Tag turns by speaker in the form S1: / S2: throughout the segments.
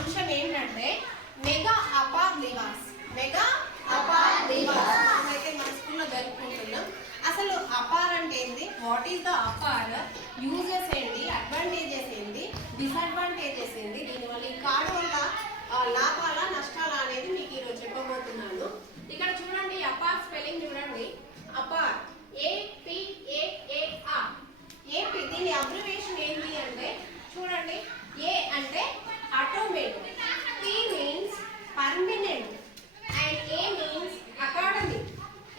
S1: అంశం ఏంటంటే mega APAAR Diwas. Mega APAAR Diwas. అయితే మన స్కూల్లో జరుపుకుంటున్నాం. అసలు అపార్ అంటే ఏంటి what is the APAAR? Uses ఏంటి? అడ్వాంటేజెస్ ఏంటి? డిసడ్వాంటేజెస్ ఏంటి? దీనివల్ల ఈ కార్డు వల్ల లాభాల నష్టాల అనేది మీకు ఈరోజు చెప్పబోతున్నాను. ఇక్కడ చూడండి అపార్ స్పెల్లింగ్ చూడండి. APAAR. A P A A R ఏంటి? దీని అబ్రివేషన్ ఏంటి అంటే చూడండి. ఏ అంటే automatic P means permanent and A means academic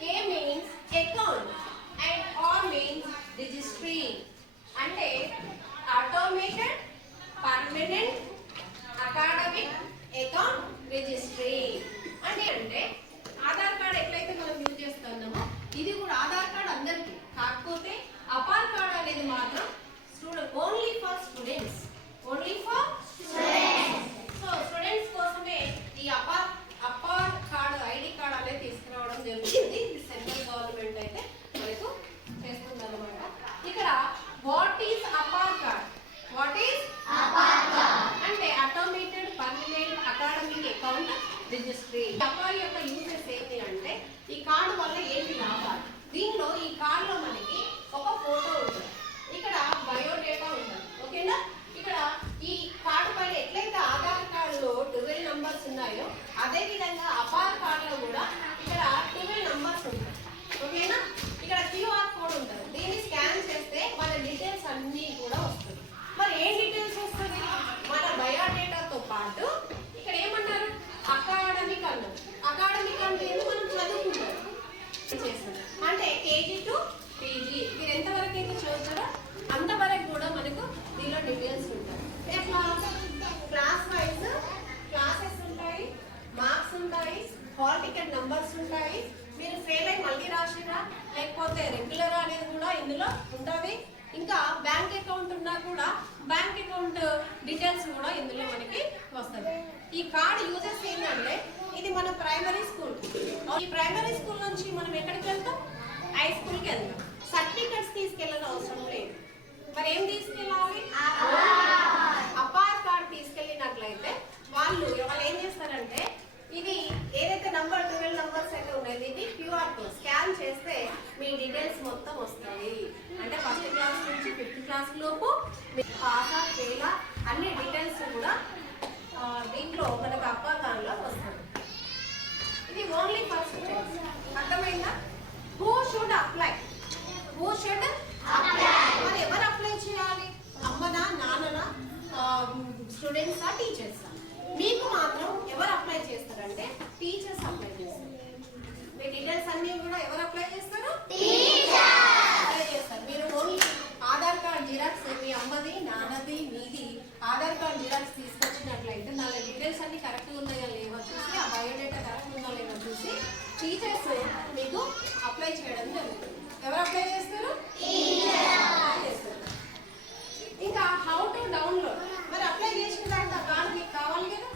S1: A means account and R means registry అంటే automated permanent academic account registry అంటే అంటే ఆధార్ కార్డ్ ఎట్లయితే మనం యూజ్ చేస్తున్నామో ఇది కూడా ఆధార్ కార్డ్ అందరికీ. కాకపోతే అపార్ కార్డ్ అనేది మాత్రం student only for students only for so students కోసమే ఈ APAAR APAAR card ID card అనేది తీసుకురావడం జరుగుతుంది ఇది సెంట్రల్ గవర్నమెంట్ అయితే మనకు చేస్తుంది అనమాట ఇక్కడ what is APAAR card what is అంటే automated permanent academic account registry APAAR యొక్క యూజెస్ ఏంటి అంటే ఈ కార్డు వల్ల ఏంటి లాభాలు? దీనిలో ఈ కార్డులో మనకి ఒక ఫోటో ఉంటుంది. ఇక్కడ బయోడేటా ఉంటుంది. ఓకేనా? ఇక్కడ ఈ కార్డు పైన ఎట్లయితే ఆధార్ కార్డులో ట్వెల్వ్ నంబర్స్ ఉన్నాయో అదే విధంగా అపార్ కార్డులో కూడా ఇక్కడ ట్వెల్వ్ నంబర్స్ ఉంటాయి ఓకేనా ఇక్కడ క్యూఆర్ కోడ్ ఉంటుంది దీన్ని స్కాన్ చేస్తే మన డీటెయిల్స్ అన్నీ కూడా వస్తుంది మరి ఏం డీటెయిల్స్ వస్తుంది మన బయోడేటాతో పాటు ఇక్కడ ఏమన్నారు అకాడమిక్ అన్నారు అకాడమిక్ అంటే ఏంది? మనం చదువుకుంటాం చేస్తాం అంటే కేజీ టు పీజీ మీరు ఎంతవరకు అయితే చదువుతారో అంతవరకు కూడా మనకు దీనిలో డీటెయిల్స్ ఉంటాయి ఎట్లా క్లాస్ వైజ్ క్లాసెస్ ఉంటాయి మార్క్స్ ఉంటాయి హాల్ టికెట్ నంబర్స్ ఉంటాయి మీరు ఫెయిల్ అయి మళ్ళీ రాసిరా లేకపోతే రెగ్యులర్ అనేది కూడా ఇందులో ఉంటుంది ఇంకా బ్యాంక్ అకౌంట్ ఉన్నా కూడా బ్యాంక్ అకౌంట్ డీటెయిల్స్ కూడా ఇందులో మనకి వస్తుంది ఈ కార్డ్ యూజెస్ ఏంటంటే ఇది మన ప్రైమరీ స్కూల్. ఈ ప్రైమరీ స్కూల్ నుంచి మనం ఎక్కడికి వెళ్తాం? హై స్కూల్కి వెళ్తాం. సర్టిఫికెట్స్ తీసుకెళ్ళి అవసరం లేదు మరి ఏం తీసుకెళ్ళాలి అపార్ కార్డ్ తీసుకెళ్ళినట్లయితే వాళ్ళు వాళ్ళు ఏం చేస్తారంటే ఇది ఏదైతే నంబర్ ట్వెల్వ్ నంబర్స్ అయితే ఉన్నాయి ఇది క్యూఆర్ కోడ్ స్కాన్ చేస్తే మీ డీటెయిల్స్ మొత్తం వస్తాయి అంటే ఫస్ట్ క్లాస్ నుంచి ఫిఫ్త్ క్లాస్ లోపు పాసా ఫెయిలా అన్ని డీటెయిల్స్ కూడా ఆ, దీంట్లో మనకు అప్పార్ కార్డులో వస్తుంది ఇది ఓన్లీ ఫర్ స్టూడెంట్స్ అర్థమైందా who should apply who should మరి ఎవరు అప్లై చేయాలి? అమ్మనా నాన్ననా? స్టూడెంట్సా టీచర్సా మీకు మాత్రం ఎవరు అప్లై చేస్తారంటే టీచర్స్ అప్లై చేస్తారు మీ డీటెయిల్స్ అన్ని కూడా ఎవరు అప్లై చేస్తారు అప్లై చేస్తారు మీరు ఓన్లీ ఆధార్ కార్డ్ జిరాక్స్ మీ అమ్మది నాన్నది మీది ఆధార్ కార్డ్ జిరాక్స్ తీసుకొచ్చినట్లయితే దాని డీటెయిల్స్ అన్ని కరెక్ట్గా ఉన్నాయో లేవో చూసి ఆ బయోడేటా కరెక్ట్ ఉందో లేవో చూసి టీచర్స్ మీకు అప్లై చేయడం జరుగుతుంది ఎవరు అప్లై చేస్తారు అప్లై చేస్తారు ఇంకా హౌ టు డౌన్లోడ్ మరి అప్లై చేసిన తర్వాత కార్డు మీకు కావాలి కదా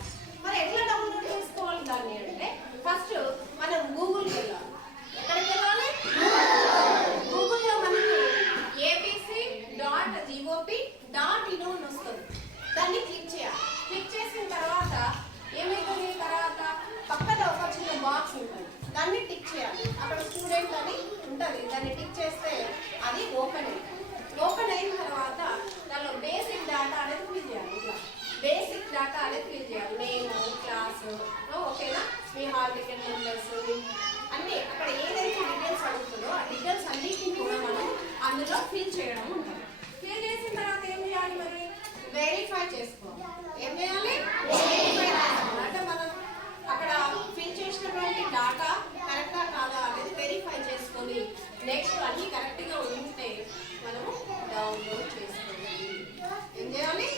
S1: మరి ఎట్లా డౌన్లోడ్ చేసుకోవాలి దాన్ని అంటే ఫస్ట్ మనం గూగుల్కి వెళ్ళాలి ఎక్కడికి వెళ్ళాలి గూగుల్లో మనకి ABC dot GOP dot in అని వస్తుంది దాన్ని క్లిక్ చేయాలి క్లిక్ చేసిన తర్వాత ఏమైతుంది తర్వాత పక్కన ఒక చిన్న బాక్స్ ఉంటుంది దాన్ని టిక్ చేయాలి అక్కడ స్టూడెంట్ అని ఉంటుంది దాన్ని టిక్ చేస్తే అది ఓపెన్ అవుతుంది ఓపెన్ అయిన తర్వాత దానిలో బేసిక్ డేటా అనేది ఫిల్ చేయాలి ఇట్లా బేసిక్ డేటా అనేది ఫిల్ చేయాలి నేమ్ క్లాస్ ఓకేనా మీ హాల్ టికెట్ నెంబర్స్ అన్నీ అక్కడ ఏదైతే డీటెయిల్స్ అడుగుతుందో ఆ డీటెయిల్స్ అన్నిటిని కూడా మనం అందులో ఫిల్ చేయడం ఉంటుంది. ఫిల్ చేసిన తర్వాత ఏం చేయాలి మరి? వెరిఫై చేసుకోవాలి. ఏం చేయాలి? అంటే మనం అక్కడ ఫిల్ చేసినటువంటి డేటా కరెక్టా కాదా అనేది వెరిఫై చేసుకొని నెక్స్ట్ అన్ని కరెక్ట్గా ఉంటే మనము డౌన్లోడ్ చేసుకోవాలి. ఏం చేయాలి?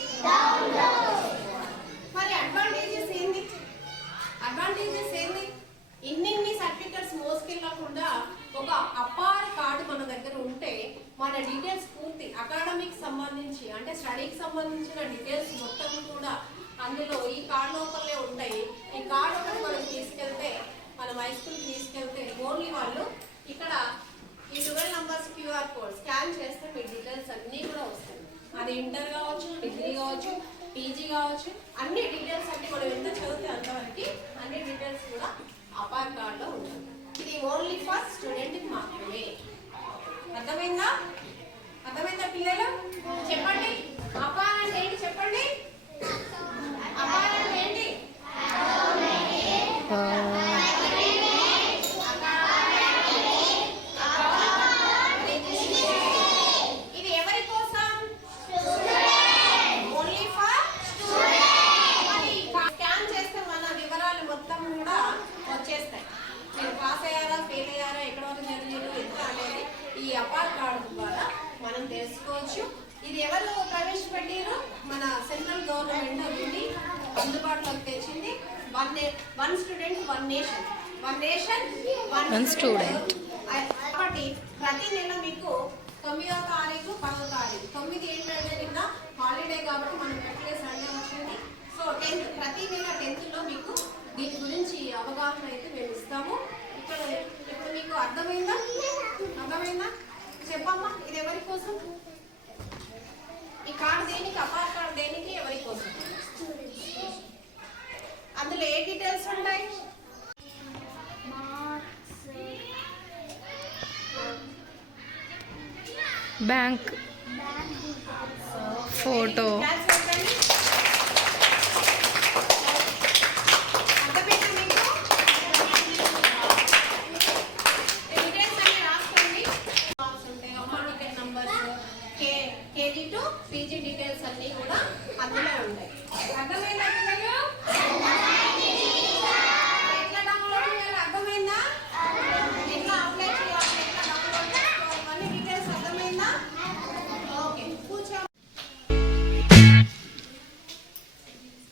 S1: మరి అడ్వాంటేజెస్ ఏంది? అడ్వాంటేజెస్ ఏంది ఇన్నిన్ని సర్టిఫికెట్స్ మోసుకెళ్ళకుండా ఒక అపార్ కార్డు మన దగ్గర ఉంటే మన డీటెయిల్స్ పూర్తి అకాడమిక్ సంబంధించి అంటే స్టడీకి సంబంధించిన డీటెయిల్స్ మొత్తం కూడా అందులో ఈ కార్డు లోపలే ఉంటాయి. ఈ కార్డు ఒకటి మనం తీసుకెళ్తే మనం హై స్కూల్కి తీసుకెళ్తే ఓన్లీ వాళ్ళు ఇక్కడ ఈ twelve numbers QR code scan చేస్తే మీ డీటెయిల్స్ అన్నీ కూడా వస్తాయి. అది ఇంటర్ కావచ్చు డిగ్రీ కావచ్చు పీజీ కావచ్చు అన్ని డీటెయిల్స్ అంటే మనం ఎంత చదివితే అంతవరకు కార్డ్లో ఉంటుంది ఇది ఓన్లీ ఫర్ స్టూడెంట్ మాత్రమే అర్థమైందా అర్థమైందా పిల్లలు చెప్పండి అపార్ అంటే ఏంటి చెప్పండి అపార్ అంటే ఏంటి ఇది ఎవరి కోసం ఓన్లీ ఫర్ మరి స్కాన్ చేస్తే మన వివరాలు మొత్తం కూడా వచ్చేస్తాయి మీరు పాస్ అయ్యారా ఫెయిల్ అయ్యారా ఎక్కడ వరకు చదివారు ఎంత అనేది ఈ అపార్ కార్డు ద్వారా మనం తెలుసుకోవచ్చు ఇది ఎవరు ప్రవేశపెట్టారు మన సెంట్రల్ గవర్నమెంట్ నుండి అందుబాటులోకి తెచ్చింది. One one student one nation one nation
S2: One student.
S1: కాబట్టి ప్రతి నెల మీకు తొమ్మిదో తారీఖు పదో తారీఖు. తొమ్మిది ఏంటంటే నిన్న హాలిడే కాబట్టి మనం పెట్టలేదు సండే వచ్చింది. సో టెన్త్ ప్రతి నెల టెన్త్లో మీకు దీని గురించి అవగాహన అయితే మేము ఇస్తాము. ఇక్కడ ఇప్పుడు మీకు అర్థమైందా? అర్థమైందా?
S2: Bank photo
S1: class